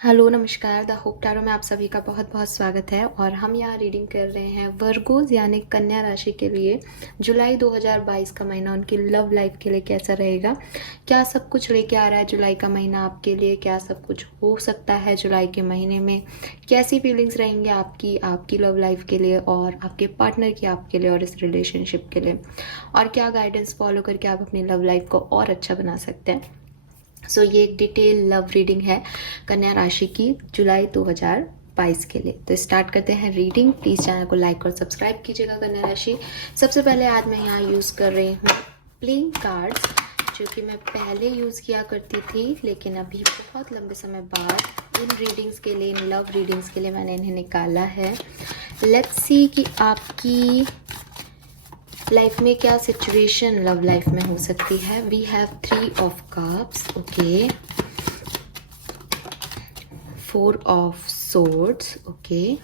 Hello नमस्कार। The hope tarot में आप सभी का बहुत बहुत स्वागत है और हम यहाँ रीडिंग कर रहे हैं वर्गोज यानी कन्या राशि के लिए जुलाई 2022 का महीना उनकी लव लाइफ के लिए कैसा रहेगा। क्या सब कुछ लेके आ रहा है जुलाई का महीना आपके लिए, क्या सब कुछ हो सकता है जुलाई के महीने में, कैसी फीलिंग्स रहेंगी आपकी लव लाइफ के लिए और आपके पार्टनर की आपके लिए और इस रिलेशनशिप के लिए, और क्या गाइडेंस फॉलो करके आप अपनी लव लाइफ को और अच्छा बना सकते हैं। सो ये एक डिटेल लव रीडिंग है कन्या राशि की जुलाई 2022 के लिए। तो स्टार्ट करते हैं रीडिंग। प्लीज़ चैनल को लाइक और सब्सक्राइब कीजिएगा कन्या राशि। सबसे पहले आज मैं यहाँ यूज़ कर रही हूँ प्लेइंग कार्ड्स, जो कि मैं पहले यूज़ किया करती थी, लेकिन अभी बहुत लंबे समय बाद इन रीडिंग्स के लिए, इन लव रीडिंग्स के लिए मैंने इन्हें निकाला है। लेट्स सी कि आपकी लाइफ में क्या सिचुएशन लव लाइफ में हो सकती है। We have 3 of cups, okay, 4 of swords, okay,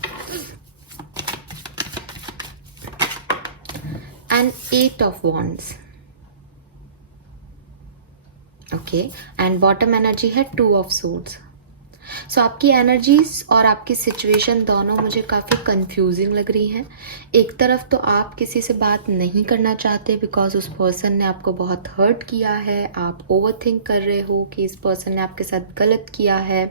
and 8 of wands, okay, and bottom energy है 2 ऑफ swords। सो आपकी एनर्जीज और आपकी सिचुएशन दोनों मुझे काफ़ी कंफ्यूजिंग लग रही हैं। एक तरफ तो आप किसी से बात नहीं करना चाहते बिकॉज उस पर्सन ने आपको बहुत हर्ट किया है, आप ओवर थिंक कर रहे हो कि इस पर्सन ने आपके साथ गलत किया है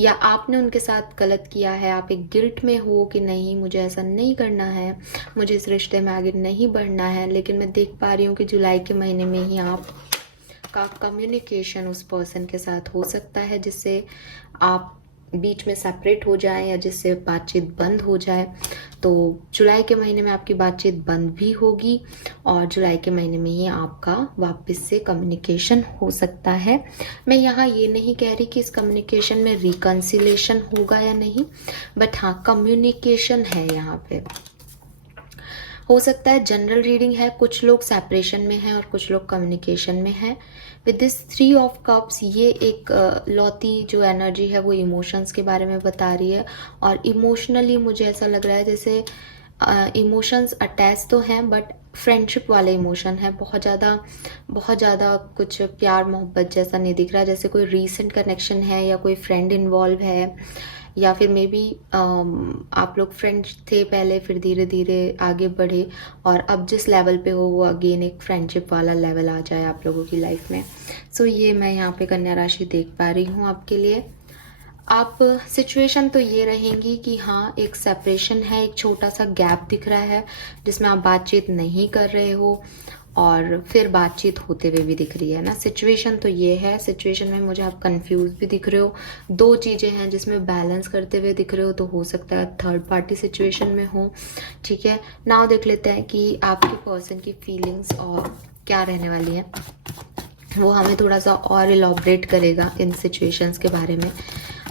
या आपने उनके साथ गलत किया है। आप एक गिल्ट में हो कि नहीं, मुझे ऐसा नहीं करना है, मुझे इस रिश्ते में आगे नहीं बढ़ना है। लेकिन मैं देख पा रही हूँ कि जुलाई के महीने में ही आप का कम्युनिकेशन उस पर्सन के साथ हो सकता है जिससे आप बीच में सेपरेट हो जाए या जिससे बातचीत बंद हो जाए। तो जुलाई के महीने में आपकी बातचीत बंद भी होगी और जुलाई के महीने में ही आपका वापस से कम्युनिकेशन हो सकता है। मैं यहाँ ये नहीं कह रही कि इस कम्युनिकेशन में रिकन्सिलेशन होगा या नहीं, बट हाँ, कम्युनिकेशन है यहाँ पे। हो सकता है जनरल रीडिंग है, कुछ लोग सेपरेशन में हैं और कुछ लोग कम्युनिकेशन में हैं। विद दिस 3 ऑफ कप्स, ये एक लौती जो एनर्जी है वो इमोशंस के बारे में बता रही है। और इमोशनली मुझे ऐसा लग रहा है जैसे इमोशंस अटैच तो हैं बट फ्रेंडशिप वाले इमोशन है। बहुत ज़्यादा कुछ प्यार मोहब्बत जैसा नहीं दिख रहा, जैसे कोई रीसेंट कनेक्शन है या कोई फ्रेंड इन्वॉल्व है, या फिर मे बी आप लोग फ्रेंड्स थे पहले, फिर धीरे धीरे आगे बढ़े और अब जिस लेवल पे हो वो अगेन एक फ्रेंडशिप वाला लेवल आ जाए आप लोगों की लाइफ में। सो ये मैं यहाँ पे कन्या राशि देख पा रही हूँ आपके लिए। आप सिचुएशन तो ये रहेंगी कि हाँ, एक सेपरेशन है, एक छोटा सा गैप दिख रहा है जिसमें आप बातचीत नहीं कर रहे हो और फिर बातचीत होते हुए भी दिख रही है ना। सिचुएशन तो ये है, सिचुएशन में मुझे आप कंफ्यूज भी दिख रहे हो। 2 चीज़ें हैं जिसमें बैलेंस करते हुए दिख रहे हो, तो हो सकता है थर्ड पार्टी सिचुएशन में हो। ठीक है, नाउ देख लेते हैं कि आपके पर्सन की फीलिंग्स और क्या रहने वाली है। वो हमें थोड़ा सा और इलॉबरेट करेगा इन सिचुएशंस के बारे में।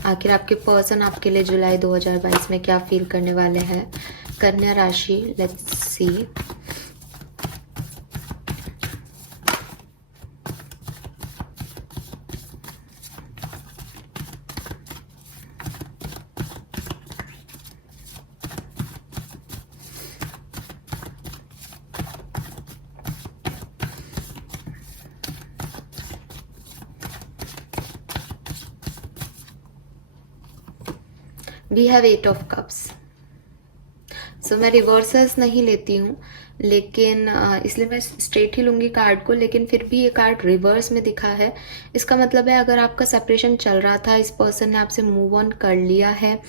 आखिर आपके पर्सन आपके लिए जुलाई 2022 में क्या फील करने वाले हैं। कन्या राशि, let's see. We have 8 of cups. सो मैं रिवर्सल्स नहीं लेती हूँ, लेकिन इसलिए मैं स्ट्रेट ही लूँगी कार्ड को, लेकिन फिर भी ये कार्ड रिवर्स में दिखा है। इसका मतलब है अगर आपका सेपरेशन चल रहा था, इस पर्सन ने आपसे मूव ऑन कर लिया है,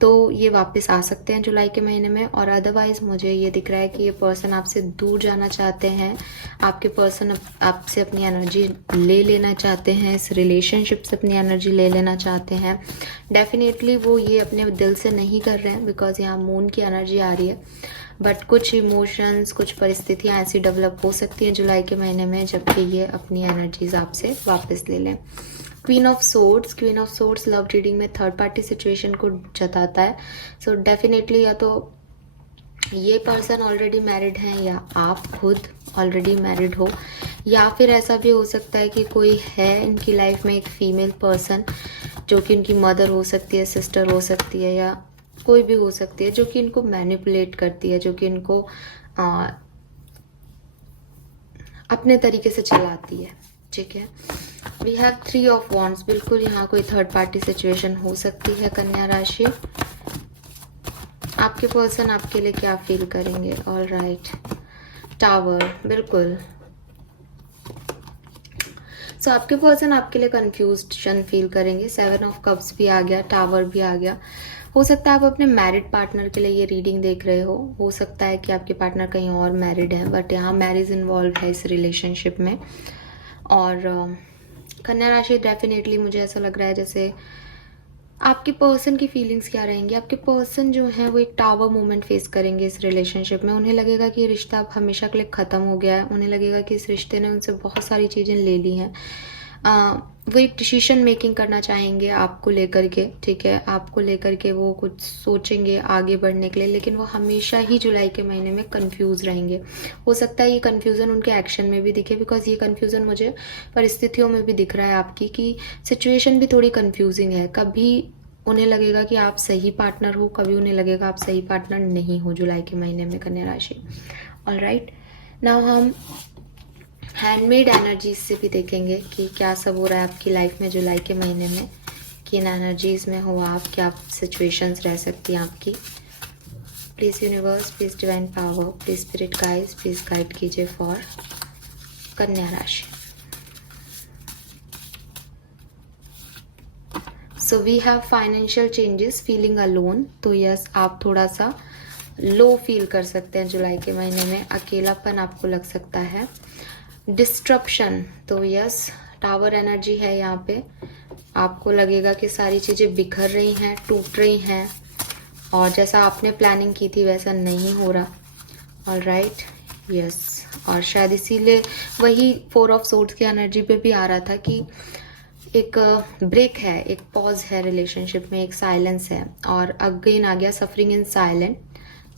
तो ये वापस आ सकते हैं जुलाई के महीने में। और अदरवाइज़ मुझे ये दिख रहा है कि ये पर्सन आपसे दूर जाना चाहते हैं। आपके पर्सन आपसे अपनी एनर्जी ले लेना चाहते हैं, इस रिलेशनशिप से अपनी एनर्जी ले लेना चाहते हैं। डेफिनेटली वो ये अपने दिल से नहीं कर रहे हैं बिकॉज यहाँ मून की एनर्जी आ रही है, बट कुछ इमोशंस, कुछ परिस्थितियाँ ऐसी डेवलप हो सकती हैं जुलाई के महीने में जबकि ये अपनी एनर्जीज आपसे वापस ले लें। Queen of swords love reading में थर्ड पार्टी सिचुएशन को जताता है। सो डेफिनेटली या तो ये पर्सन ऑलरेडी मैरिड हैं या आप खुद ऑलरेडी मैरिड हो, या फिर ऐसा भी हो सकता है कि कोई है इनकी लाइफ में एक फीमेल पर्सन जो कि इनकी मदर हो सकती है, सिस्टर हो सकती है, या कोई भी हो सकती है जो कि इनको मैनिपुलेट करती है, जो कि इनको अपने तरीके से चलाती है। ठीक है, वी हैव 3 ऑफ वॉन्ड्स। बिल्कुल यहाँ कोई थर्ड पार्टी सिचुएशन हो सकती है कन्या राशि। आपके पर्सन आपके लिए क्या फील करेंगे? ऑल राइट, टावर, बिल्कुल। सो आपके पर्सन आपके लिए कंफ्यूजन फील करेंगे। 7 ऑफ कप्स भी आ गया, टावर भी आ गया। हो सकता है आप अपने मैरिड पार्टनर के लिए ये रीडिंग देख रहे हो सकता है कि आपके पार्टनर कहीं और मैरिड है, बट यहाँ मैरिज इन्वॉल्व है इस रिलेशनशिप में। और कन्या राशि, डेफिनेटली मुझे ऐसा लग रहा है जैसे आपके पर्सन की फीलिंग्स क्या रहेंगी। आपके पर्सन जो है वो एक टावर मोमेंट फेस करेंगे इस रिलेशनशिप में। उन्हें लगेगा कि ये रिश्ता अब हमेशा के लिए ख़त्म हो गया है। उन्हें लगेगा कि इस रिश्ते ने उनसे बहुत सारी चीज़ें ले ली हैं। वो एक डिसीजन मेकिंग करना चाहेंगे आपको लेकर के, ठीक है, आपको लेकर के वो कुछ सोचेंगे आगे बढ़ने के लिए, लेकिन वो हमेशा ही जुलाई के महीने में कंफ्यूज रहेंगे। हो सकता है ये कंफ्यूजन उनके एक्शन में भी दिखे, बिकॉज ये कंफ्यूजन मुझे परिस्थितियों में भी दिख रहा है आपकी, कि सिचुएशन भी थोड़ी कंफ्यूजिंग है। कभी उन्हें लगेगा कि आप सही पार्टनर हो, कभी उन्हें लगेगा आप सही पार्टनर नहीं हो जुलाई के महीने में कन्या राशि। ऑल राइट, नाउ हम हैंडमेड एनर्जीज से भी देखेंगे कि क्या सब हो रहा है आपकी लाइफ में जुलाई के महीने में, किन एनर्जीज में हो आप, क्या सिचुएशंस रह सकती हैं आपकी। Please universe, please divine power, please spirit guides, please guide कीजिए फॉर कन्या राशि। So we have financial changes, feeling alone. तो यस, आप थोड़ा सा लो फील कर सकते हैं जुलाई के महीने में, अकेलापन आपको लग सकता है। डिस्ट्रप्शन, तो यस, टावर एनर्जी है यहाँ पे। आपको लगेगा कि सारी चीज़ें बिखर रही हैं, टूट रही हैं, और जैसा आपने प्लानिंग की थी वैसा नहीं हो रहा। ऑल राइट, यस, और शायद इसीलिए वही 4 ऑफ सोर्ड्स की एनर्जी पे भी आ रहा था कि एक ब्रेक है, एक पॉज है रिलेशनशिप में, एक साइलेंस है, और अगेन आ गया suffering in silent.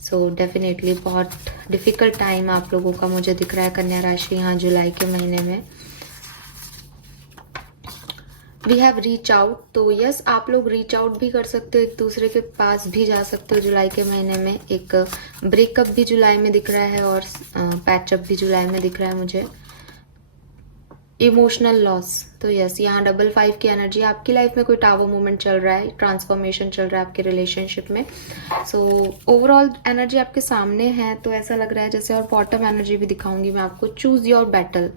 So definitely बहुत डिफ़िकल्ट टाइम आप लोगों का मुझे दिख रहा है कन्या राशि यहाँ जुलाई के महीने में। वी हैव रीच आउट, तो यस, आप लोग रीच आउट भी कर सकते हो, एक दूसरे के पास भी जा सकते हो जुलाई के महीने में। एक ब्रेकअप भी जुलाई में दिख रहा है और पैचअप भी जुलाई में दिख रहा है मुझे। इमोशनल लॉस, तो यस, यहाँ 5 की एनर्जी, आपकी लाइफ में कोई टावर मूवमेंट चल रहा है, ट्रांसफॉर्मेशन चल रहा है आपके रिलेशनशिप में। सो ओवरऑल एनर्जी आपके सामने है, तो ऐसा लग रहा है जैसे, और बॉटम एनर्जी भी दिखाऊंगी मैं आपको। चूज योर बैटल,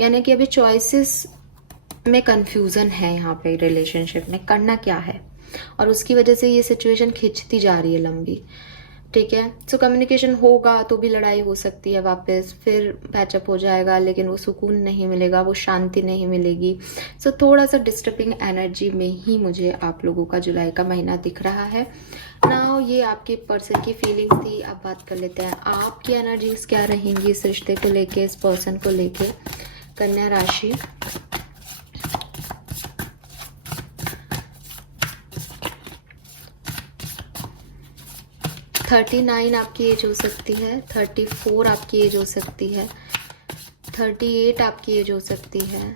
यानी कि अभी चॉइसेस में कंफ्यूजन है यहाँ पे रिलेशनशिप में, करना क्या है, और उसकी वजह से ये सिचुएशन खिंचती जा रही है लंबी, ठीक है। सो कम्युनिकेशन होगा तो भी लड़ाई हो सकती है वापस, फिर पैचअप हो जाएगा, लेकिन वो सुकून नहीं मिलेगा, वो शांति नहीं मिलेगी। सो थोड़ा सा डिस्टर्बिंग एनर्जी में ही मुझे आप लोगों का जुलाई का महीना दिख रहा है। नाउ ये आपके पर्सन की फीलिंग्स थी, अब बात कर लेते हैं आपकी एनर्जीज क्या रहेंगी इस रिश्ते को लेके, इस पर्सन को लेके कन्या राशि। थर्टी 39 आपकी एज हो सकती है, 34 आपकी एज हो सकती है, 38 आपकी एज हो सकती है,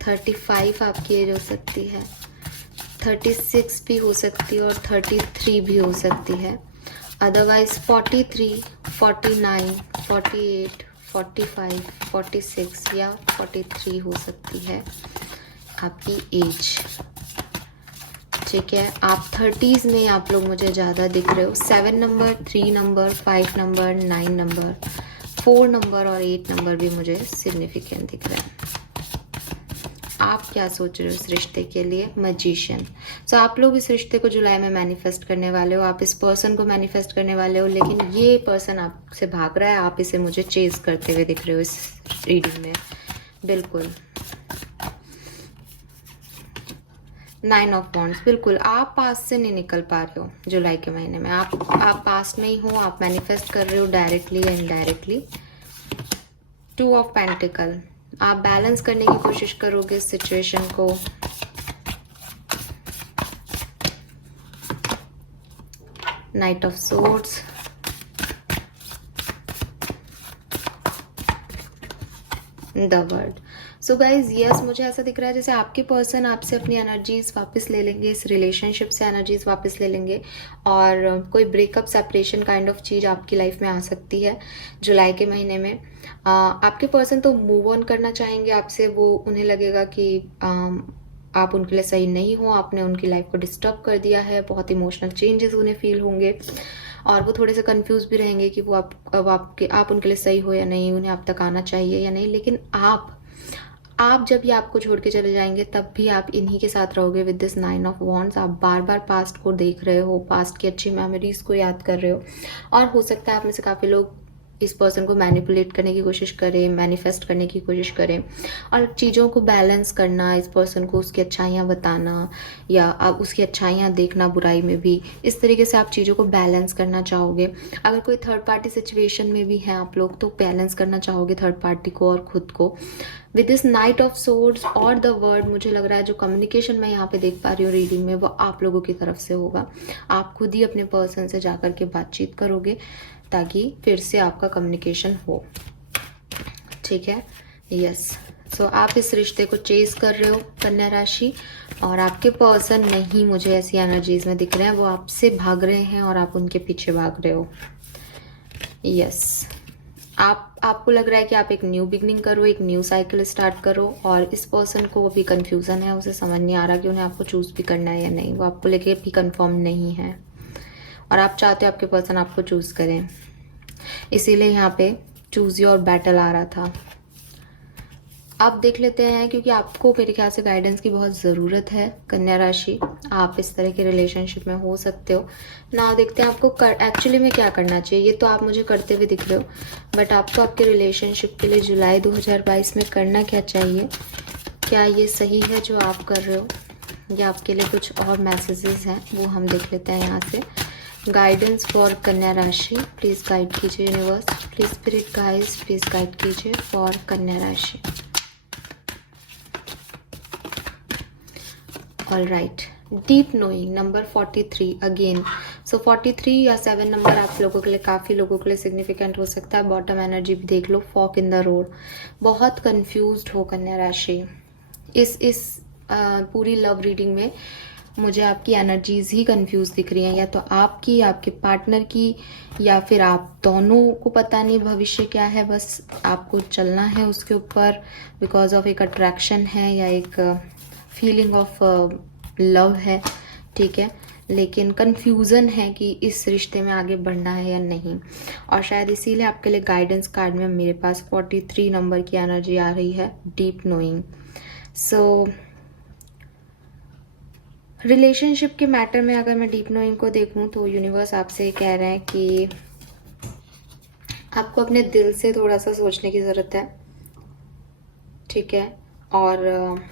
35 आपकी एज हो सकती है, 36 भी हो सकती है, और 33 भी हो सकती है। अदरवाइज 43, 49, 48, 45, 46 या 43 हो सकती है आपकी एज, ठीक है। आप 30s में आप लोग मुझे ज़्यादा दिख रहे हो। 7 number, 3 number, 5 number, 9 number, 4 number और 8 नंबर भी मुझे सिग्निफिकेंट दिख रहा है। आप क्या सोच रहे हो इस रिश्ते के लिए? मैजिशियन। सो आप लोग इस रिश्ते को जुलाई में मैनिफेस्ट करने वाले हो, आप इस पर्सन को मैनिफेस्ट करने वाले हो, लेकिन ये पर्सन आपसे भाग रहा है, आप इसे मुझे चेज करते हुए दिख रहे हो इस रीडिंग में, बिल्कुल। 9 ऑफ वॉन्ड्स, बिल्कुल, आप पास्ट से नहीं निकल पा रहे हो जुलाई के महीने में। आप पास्ट में ही हो, आप मैनिफेस्ट कर रहे हो डायरेक्टली या इनडायरेक्टली। 2 ऑफ पेंटिकल, आप बैलेंस करने की कोशिश करोगे इस सिचुएशन को। Night of swords, the world. So guys yes, मुझे ऐसा दिख रहा है जैसे आपके पर्सन आपसे अपनी एनर्जीज वापस ले लेंगे, इस रिलेशनशिप से एनर्जीज वापस ले लेंगे, और कोई ब्रेकअप सेपरेशन काइंड ऑफ चीज़ आपकी लाइफ में आ सकती है जुलाई के महीने में। आपके पर्सन तो मूव ऑन करना चाहेंगे आपसे। वो उन्हें लगेगा कि आप उनके लिए सही नहीं हो, आपने उनकी लाइफ को डिस्टर्ब कर दिया है, बहुत इमोशनल चेंजेस उन्हें फील होंगे, और वो थोड़े से कंफ्यूज भी रहेंगे कि वो आप उनके लिए सही हो या नहीं, उन्हें आप तक आना चाहिए या नहीं। लेकिन आप जब ये आपको छोड़ के चले जाएंगे तब भी आप इन्हीं के साथ रहोगे विद दिस 9 ऑफ वॉन्ड्स। आप बार बार पास्ट को देख रहे हो, पास्ट की अच्छी मेमोरीज को याद कर रहे हो, और हो सकता है आप में से काफ़ी लोग इस पर्सन को मैनिपुलेट करने की कोशिश करें, मैनिफेस्ट करने की कोशिश करें, और चीज़ों को बैलेंस करना, इस पर्सन को उसकी अच्छाइयाँ बताना या आप उसकी अच्छाइयाँ देखना बुराई में भी, इस तरीके से आप चीज़ों को बैलेंस करना चाहोगे। अगर कोई थर्ड पार्टी सिचुएशन में भी हैं आप लोग तो बैलेंस करना चाहोगे थर्ड पार्टी को और खुद को। With this night of swords और द वर्ड, मुझे लग रहा है जो कम्युनिकेशन मैं यहाँ पे देख पा रही हूँ रीडिंग में, वो आप लोगों की तरफ से होगा। आप खुद ही अपने पर्सन से जाकर के बातचीत करोगे ताकि फिर से आपका कम्युनिकेशन हो, ठीक है। यस, सो आप इस रिश्ते को चेज कर रहे हो कन्या राशि, और आपके पर्सन नहीं, मुझे ऐसी एनर्जीज में दिख रहे हैं, वो आपसे भाग रहे हैं और आप उनके पीछे भाग रहे हो। यस, आपको लग रहा है कि आप एक न्यू बिगनिंग करो, एक न्यू साइकिल स्टार्ट करो, और इस पर्सन को अभी कंफ्यूजन है, उसे समझ नहीं आ रहा कि उन्हें आपको चूज भी करना है या नहीं, वो आपको लेके भी कंफर्म नहीं है, और आप चाहते हो आपके पर्सन आपको चूज करें, इसीलिए यहाँ पे चूज योर बैटल आ रहा था। अब देख लेते हैं, क्योंकि आपको मेरे ख्याल से गाइडेंस की बहुत ज़रूरत है कन्या राशि, आप इस तरह के रिलेशनशिप में हो सकते हो ना। देखते हैं आपको एक्चुअली में क्या करना चाहिए। ये तो आप मुझे करते हुए दिख रहे हो, बट आपको आपके रिलेशनशिप के लिए जुलाई 2022 में करना क्या चाहिए, क्या ये सही है जो आप कर रहे हो, या आपके लिए कुछ और मैसेजेस हैं, वो हम देख लेते हैं यहाँ से। गाइडेंस फॉर कन्या राशि, प्लीज़ गाइड कीजिए universe, please spirit guides please guide कीजिए फॉर कन्या राशि। All right, deep knowing number 43 again. So 43 या 7 नंबर आप लोगों के लिए, काफ़ी लोगों के लिए सिग्निफिकेंट हो सकता है। बॉटम एनर्जी भी देख लो, फॉक इन द रोड, बहुत कंफ्यूज्ड हो कन्या राशि। इस पूरी लव रीडिंग में मुझे आपकी एनर्जीज ही कंफ्यूज दिख रही हैं, या तो आपकी या आपके पार्टनर की, या फिर आप दोनों को पता नहीं भविष्य क्या है, बस आपको चलना है उसके ऊपर बिकॉज ऑफ एक अट्रैक्शन है या एक फीलिंग ऑफ लव है, ठीक है। लेकिन कंफ्यूजन है कि इस रिश्ते में आगे बढ़ना है या नहीं, और शायद इसीलिए आपके लिए गाइडेंस कार्ड में मेरे पास 43 नंबर की एनर्जी आ रही है, डीप नोइंग। सो रिलेशनशिप के मैटर में अगर मैं डीप नोइंग को देखूं तो यूनिवर्स आपसे कह रहे हैं कि आपको अपने दिल से थोड़ा सा सोचने की ज़रूरत है, ठीक है। और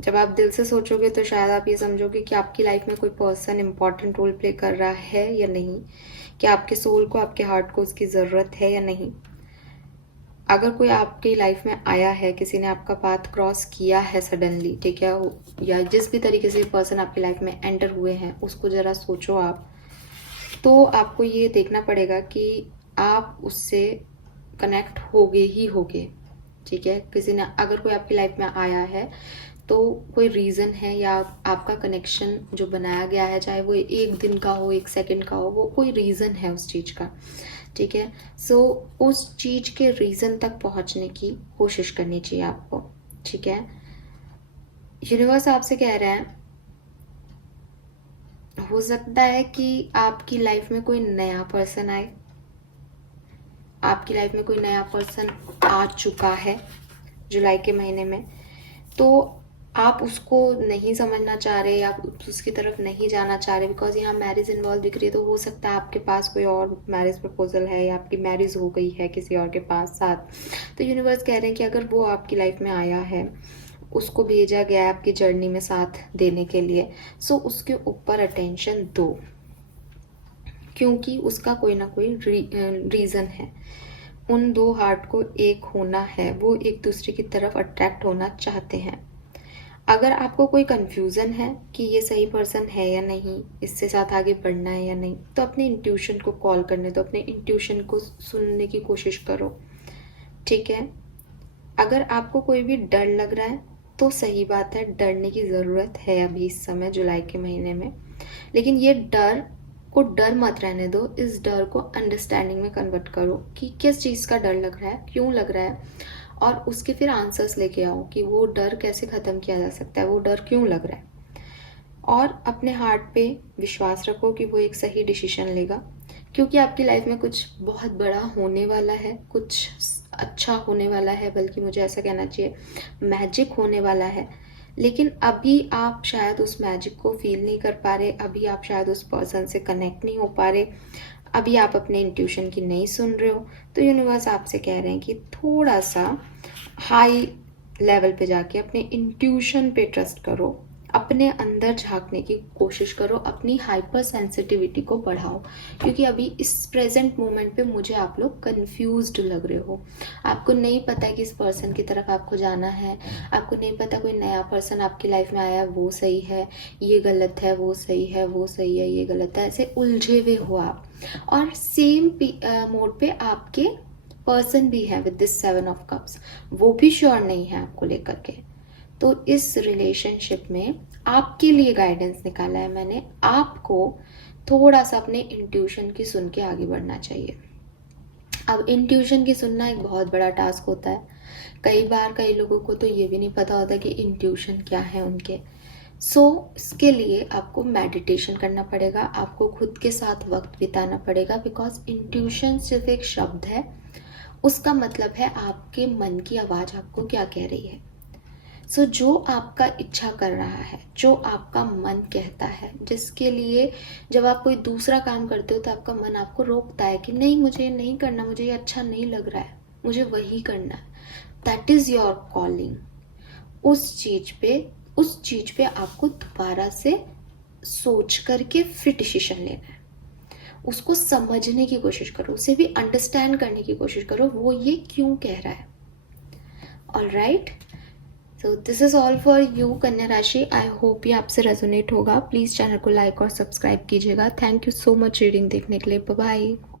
जब आप दिल से सोचोगे तो शायद आप ये समझोगे कि आपकी लाइफ में कोई पर्सन इम्पॉर्टेंट रोल प्ले कर रहा है या नहीं, कि आपके सोल को, आपके हार्ट को उसकी ज़रूरत है या नहीं। अगर कोई आपकी लाइफ में आया है, किसी ने आपका पाथ क्रॉस किया है सडनली, ठीक है, या जिस भी तरीके से पर्सन आपकी लाइफ में एंटर हुए हैं उसको ज़रा सोचो आप, तो आपको ये देखना पड़ेगा कि आप उससे कनेक्ट होगे ही होगे, ठीक है। किसी ने, अगर कोई आपकी लाइफ में आया है तो कोई रीज़न है, या आपका कनेक्शन जो बनाया गया है, चाहे वो एक दिन का हो, एक सेकंड का हो, वो कोई रीज़न है उस चीज़ का, ठीक है। सो उस चीज़ के रीज़न तक पहुंचने की कोशिश करनी चाहिए आपको, ठीक है। यूनिवर्स आपसे कह रहा है, हो सकता है कि आपकी लाइफ में कोई नया पर्सन आए, आपकी लाइफ में कोई नया पर्सन आ चुका है जुलाई के महीने में, तो आप उसको नहीं समझना चाह रहे, आप उसकी तरफ नहीं जाना चाह रहे, बिकॉज यहाँ मैरिज इन्वॉल्व दिख रही है। तो हो सकता है आपके पास कोई और मैरिज प्रपोजल है, या आपकी मैरिज हो गई है किसी और के पास साथ। तो यूनिवर्स कह रहे हैं कि अगर वो आपकी लाइफ में आया है, उसको भेजा गया है आपकी जर्नी में साथ देने के लिए, सो उसके ऊपर अटेंशन दो, क्योंकि उसका कोई ना कोई रीज़न है। उन दो हार्ट को एक होना है, वो एक दूसरे की तरफ अट्रैक्ट होना चाहते हैं। अगर आपको कोई कंफ्यूजन है कि ये सही पर्सन है या नहीं, इससे साथ आगे बढ़ना है या नहीं, तो अपने इंट्यूशन को कॉल करने दो, अपने इंट्यूशन को सुनने की कोशिश करो, ठीक है। अगर आपको कोई भी डर लग रहा है तो सही बात है, डरने की ज़रूरत है अभी इस समय जुलाई के महीने में। लेकिन ये डर को डर मत रहने दो, इस डर को अंडरस्टैंडिंग में कन्वर्ट करो कि किस चीज़ का डर लग रहा है, क्यों लग रहा है, और उसके फिर आंसर्स लेके आओ कि वो डर कैसे ख़त्म किया जा सकता है, वो डर क्यों लग रहा है। और अपने हार्ट पे विश्वास रखो कि वो एक सही डिसीजन लेगा, क्योंकि आपकी लाइफ में कुछ बहुत बड़ा होने वाला है, कुछ अच्छा होने वाला है, बल्कि मुझे ऐसा कहना चाहिए मैजिक होने वाला है। लेकिन अभी आप शायद उस मैजिक को फील नहीं कर पा रहे, अभी आप शायद उस पर्सन से कनेक्ट नहीं हो पा रहे, अभी आप अपने इंट्यूशन की नहीं सुन रहे हो। तो यूनिवर्स आपसे कह रहे हैं कि थोड़ा सा हाई लेवल पे जाके अपने इंट्यूशन पे ट्रस्ट करो, अपने अंदर झांकने की कोशिश करो, अपनी हाइपर सेंसिटिविटी को बढ़ाओ, क्योंकि अभी इस प्रेजेंट मोमेंट पे मुझे आप लोग कंफ्यूज्ड लग रहे हो। आपको नहीं पता है कि इस पर्सन की तरफ आपको जाना है, आपको नहीं पता कोई नया पर्सन आपकी लाइफ में आया वो सही है, ये गलत है, वो सही है, वो सही है, ये गलत है, ऐसे उलझे हुए हो आप। और सेम मोड पे आपके पर्सन भी है विद दिस 7 ऑफ कप्स, वो भी श्योर नहीं है आपको लेकर के। तो इस रिलेशनशिप में आपके लिए गाइडेंस निकाला है मैंने, आपको थोड़ा सा अपने इंट्यूशन की सुन के आगे बढ़ना चाहिए। अब इंट्यूशन की सुनना एक बहुत बड़ा टास्क होता है, कई बार कई लोगों को तो ये भी नहीं पता होता कि इंट्यूशन क्या है उनके। इसके लिए आपको मेडिटेशन करना पड़ेगा, आपको खुद के साथ वक्त बिताना पड़ेगा, बिकॉज इंट्यूशन सिर्फ एक शब्द है, उसका मतलब है आपके मन की आवाज़ आपको क्या कह रही है। जो आपका इच्छा कर रहा है, जो आपका मन कहता है, जिसके लिए जब आप कोई दूसरा काम करते हो तो आपका मन आपको रोकता है कि नहीं मुझे नहीं करना, मुझे ये अच्छा नहीं लग रहा है, मुझे वही करना है, दैट इज़ योर कॉलिंग। उस चीज़ पे आपको दोबारा से सोच करके फिर डिसीजन लेना है, उसको समझने की कोशिश करो, उसे भी अंडरस्टैंड करने की कोशिश करो, वो ये क्यों कह रहा है। Alright, so this is all for you Kanya राशि। आई होप ये आपसे रेजोनेट होगा। प्लीज़ चैनल को लाइक और सब्सक्राइब कीजिएगा। Thank you so much reading देखने के लिए। Bye bye.